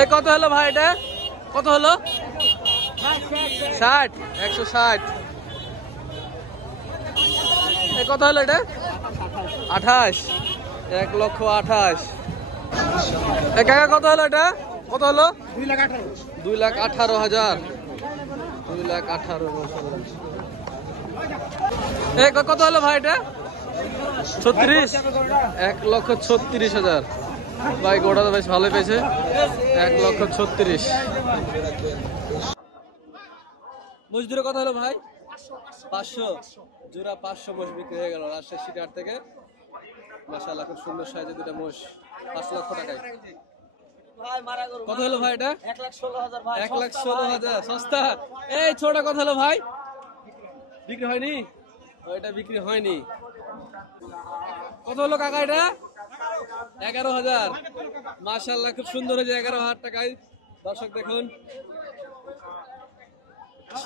এই কত হলো ভাই এটা? কত হলো? 60, 160। এই কত হলো এটা? 28, 1,28,000। এই কাকা কত হলো এটা? কত হলো? 2,18,000। 2,18,000। এই কত হলো ভাই এটা? 36, 1,36,000। ভাই গোটা তো বেশ ভালো পেয়েছে, 1,36,000। মজদুরে কত হলো ভাই? 500 জোড়া, 500 মোষ বিক্রি হয়ে গেল রাজশাহী সিটি হাট থেকে। মাশাআল্লাহ খুব সুন্দর সাইজে দুটা মোষ, 5 লক্ষ টাকায়। কত হলো ভাই এটা? 1,16,000। সস্তা। এই ছোট কত হলো ভাই? বিক্রি হয়নি? ওইটা বিক্রি হয়নি। কত হলো কাকা এটা? 11,000। মাশাআল্লাহ খুব সুন্দর হয়েছে, 11,000 টাকায়। দর্শক দেখুন,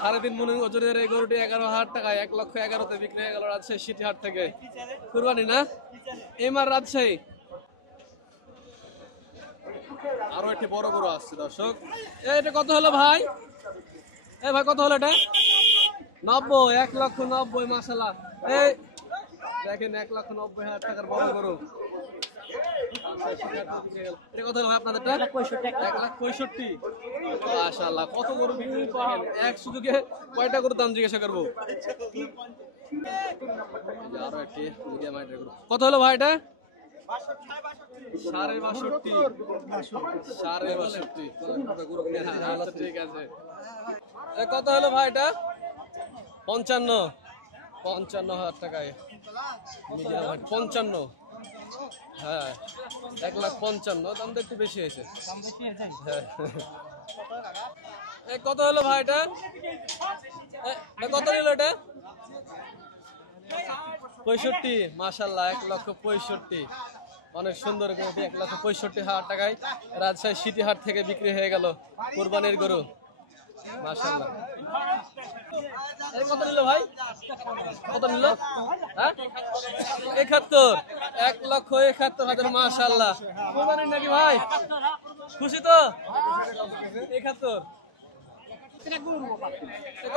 3.5 মণ ওজনের এই গরুটি 11,000 টাকায়, 1,11,000-তে বিক্রি হয়ে গেল রাজশাহী সিটি হাট থেকে। কুরবানি না? এমআর রাজশাহী। আরো একটি বড় গরু আসছে দর্শক। এটা কত হলো ভাই? এই ভাই কত হলো এটা? 90, 1,90,000। মাশাআল্লাহ। এই দেখেন 1,90,000 টাকার বড় গরু। এটা কত হলো ভাই আপনাদেরটা? 1,65,000। মাশাআল্লাহ কত গরু বিক্রি করেন, এক সুযোগে কয়টা গরুর দাম জিজ্ঞাসা করবো। আরো একটি মিডিয়াম হাইটের গরু। কত হলো ভাই এটা? 62,500। ঠিক আছে। কত হলো ভাই এটা? 55,000 টাকায় মিডিয়াম হাইট। 55, হ্যাঁ 1,55,000। দাম তো একটু বেশি হয়েছে। হ্যাঁ। কত হলো ভাই এটা? কত নিল এটা? 65। মাশাআল্লাহ 1,65,000। অনেক সুন্দর গরু, 1,65,000 টাকায় রাজশাহী সিটি হাট থেকে বিক্রি হয়ে গেল কুরবানির গরু। মাশাআল্লাহ। এই কত নিল ভাই? কত নিল? হ্যাঁ 71, 1,71,000। মাশাআল্লাহ কুরবানির নাকি ভাই? খুশি তো? 71।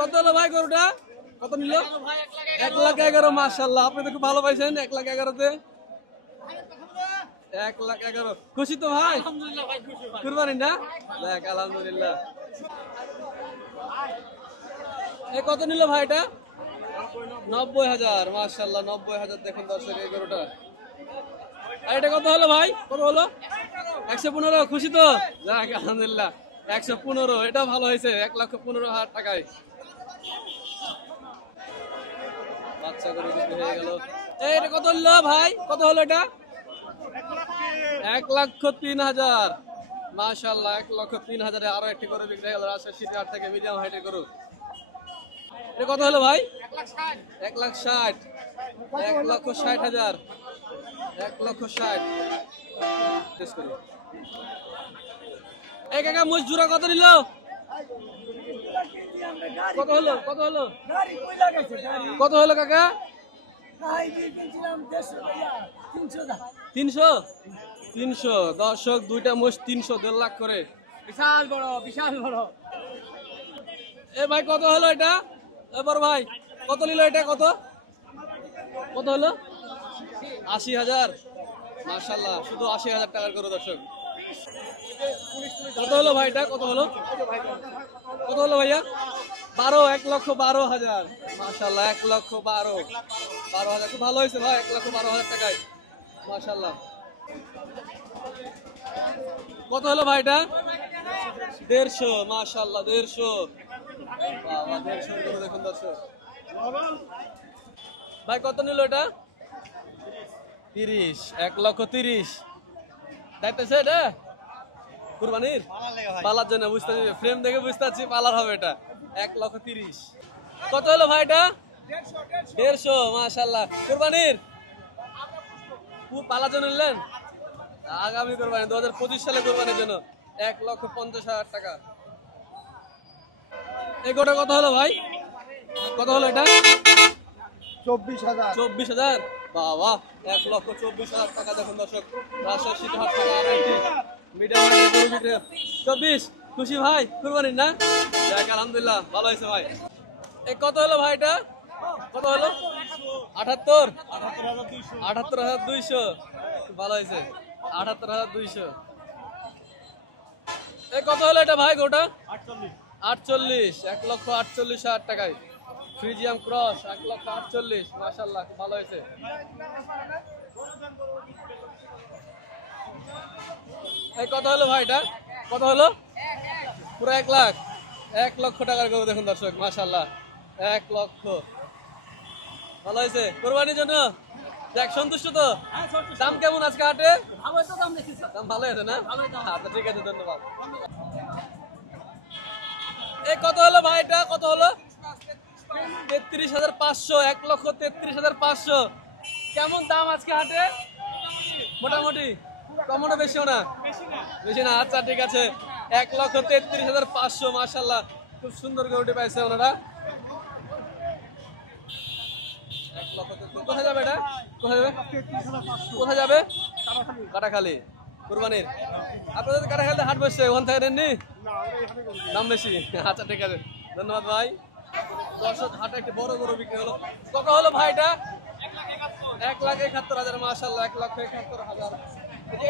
কত হলো ভাই গরুটা? কত নিল? 1,11,000। মাশাআল্লাহ আপনি তো খুব ভালো পাইছেন 1,11,000-তে। 1,11,000। খুশি তো ভাই? কুরবানি না? দেখ আলহামদুলিল্লাহ। এই কত নিল ভাই এটা? 90,000। মাশাআল্লাহ 90,000। দেখুন দর্শক এই গরুটা। আর এটা কত হলো ভাই? কত হলো? 115। খুশি তো? যাক আলহামদুলিল্লাহ 115। এটা ভালো হয়েছে, 1,15,000 টাকায় বাচ্চা গরু বিক্রি হয়ে গেল। এটা কত হলো ভাই? কত হলো এটা? 1,03,000। মাশাআল্লাহ 1,03,000-এ আরো একটি গরু বিক্রি হয়ে গেল রাজশাহী সিটি হাট থেকে, মিডিয়াম হাইটের গরু। এটা কত হলো ভাই? 1,60,000। 1,60,000। 1,60,000। এই কাকা মোষ জোড়া কত নিল? কত হলো? কত হলো? কত হলো কাকা? 300। 300। দর্শক দুইটা মোষ 300, 1.5 লাখ করে। বিশাল বড়, বিশাল বড়। এ ভাই কত হলো এটা? এবার ভাই কত নিল এটা? কত কত হলো? 80,000। মাশাআল্লাহ শুধু 80,000 টাকার গরু দর্শক। কত হলো ভাই এটা? কত হলো? কত হলো ভাইয়া? 12, 1,12,000। মাশাআল্লাহ 1,12,000। খুব ভালো হয়েছে ভাই, 1,12,000 টাকায়। মাশাআল্লাহ। কত হলো ভাই এটা? 150। মাশাআল্লাহ 150। বাবা 150 করে দেখুন দর্শক। ভাই কত নিল এটা? 30, 1,30,000। দেখতেছে এটা কুরবানির পালার জন্য, বুঝতে পারছি ফ্রেম দেখে বুঝতে পারছি পালার হবে এটা। 1,30,000। কত হলো ভাই এটা? 150। মাশাআল্লাহ কুরবানির পালার জন্য নিলেন? আগামী কুরবানি 2025 সালে কুরবানির জন্য 1,50,000 টাকা। এই গোটা কত হলো ভাই? কত হলো এটা? 24,000। 24,000। বাবা 1,24,000 টাকা। দেখুন দর্শক রাজশাহী সিটি হাট থেকে আরো একটি মিডিয়াম হাইটের গরু বিক্রি 24 খুশি ভাই কুরবানির না যাক আলহামদুলিল্লাহ ভালো হয়েছে ভাই এই কত হলো ভাই এটা কত হলো 78 78200 ভালো হয়েছে 78200 এই কত হলো এটা ভাই গোটা 48 1,48,000 টাকায় ফ্রিজিয়াম ক্রস 1,48,000 মাশাআল্লাহ খুব ভালো হয়েছে এই কত হলো ভাই এটা কত হলো পুরো 1 লাখ 1 লক্ষ টাকার গরু দেখুন দর্শক মাশাআল্লাহ 1 লক্ষ ভালো হয়েছে কুরবানির জন্য দেখ সন্তুষ্ট তো দাম কেমন আজকে হাটে ভালো তো দাম দেখি দাম ভালো আছে না আচ্ছা ঠিক আছে ধন্যবাদ এই কত হলো ভাই এটা কত হলো 33,500 1,33,500 কেমন দাম আজকে হাটে মোটামুটি কমও বেশিও না বেশি না আচ্ছা ঠিক আছে 1,33,500 মাশাআল্লাহ খুব সুন্দর গরুটি পাইছে ওনারা 1 লক্ষ কোথায় যাবে এটা কোথায় যাবে কাটাখালী কুরবানির আপনাদের কাটাখালীতে হাট বসছে ওখান থেকে নেননি দাম বেশি আচ্ছা ঠিক আছে ধন্যবাদ ভাই দর্শক হাটে একটি বড় গরু বিক্রি হলো কত হলো ভাই এটা 1,71,000 মাশাআল্লাহ 1,71,000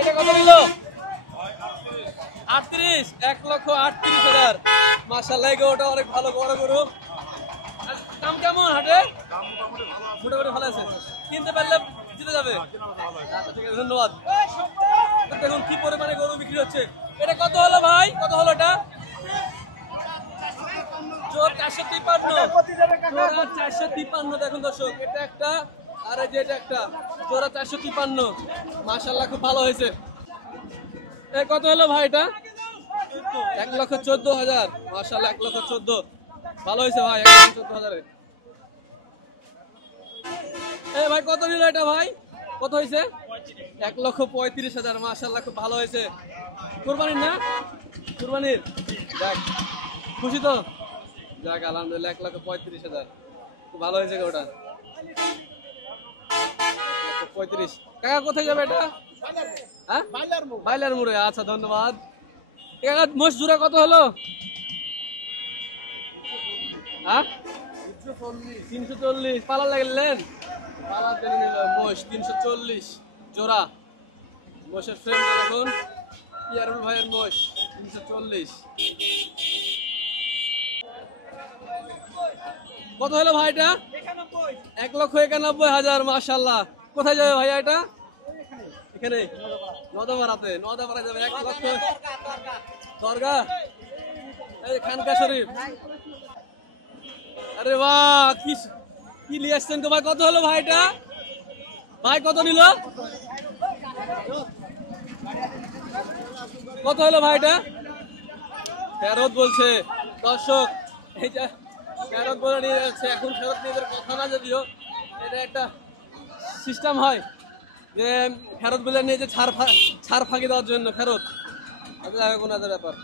এটা কত নিল 38 1,38,000 মাশাআল্লাহ গরুটা অনেক ভালো বড় গরু দাম কেমন হাটে মোটামুটি ভালো আছে কিনতে পারলে জিতে যাবে আচ্ছা ঠিক আছে ধন্যবাদ দেখুন কি পরিমাণে গরু বিক্রি হচ্ছে এটা কত হলো ভাই কত হলো এটা জোর 453 দেখুন দর্শক এটা একটা আর এই যে এটা একটা জোড়া 453 মাশাআল্লাহ খুব ভালো হয়েছে এই কত হলো ভাই এটা 1,14,000 মাশাআল্লাহ 1,14,000 ভালো হয়েছে ভাই 1,14,000 এই ভাই কত নিল এটা ভাই কত হয়েছে 1,35,000 মাশাআল্লাহ খুব ভালো হয়েছে কুরবানির না কুরবানির যাক খুশি তো যাক আলহামদুলিল্লাহ 1,35,000 খুব ভালো হয়েছে ওটা 1,35,000 কাকা কোথায় যাবে এটা হ্যাঁ বাইলার মোড়ে আচ্ছা ধন্যবাদ কাকা মোষ জোড়া কত হলো হ্যাঁ 340 পালা লাগলেন পালা টেনে নিল মোষ 340 জোড়া মোষের ফ্রেমটা দেখুন ইয়ারুল ভাইয়ের মোষ 340 কত হলো ভাইটা 1,91,000 মাশাআল্লাহ কোথায় যাবে ভাইয়া এটা এখানে নদাপাড়াতে যাবে 1 লক্ষ দরগা এই খানকা শরীফ আরে বাহ কি নিয়ে আসছেন তো ভাই কত হলো ভাইটা ভাই কত নিল কত হলো ভাইটা ফেরত বলছে দর্শক এই যে ফেরত বলে নিয়ে যাচ্ছে এখন ফেরত নিয়ে কথা না যদিও এটা একটা সিস্টেম হয় যে ফেরত বলে নিয়ে যে ছাড় ফাঁকি দেওয়ার জন্য ফেরত কোনো ব্যাপার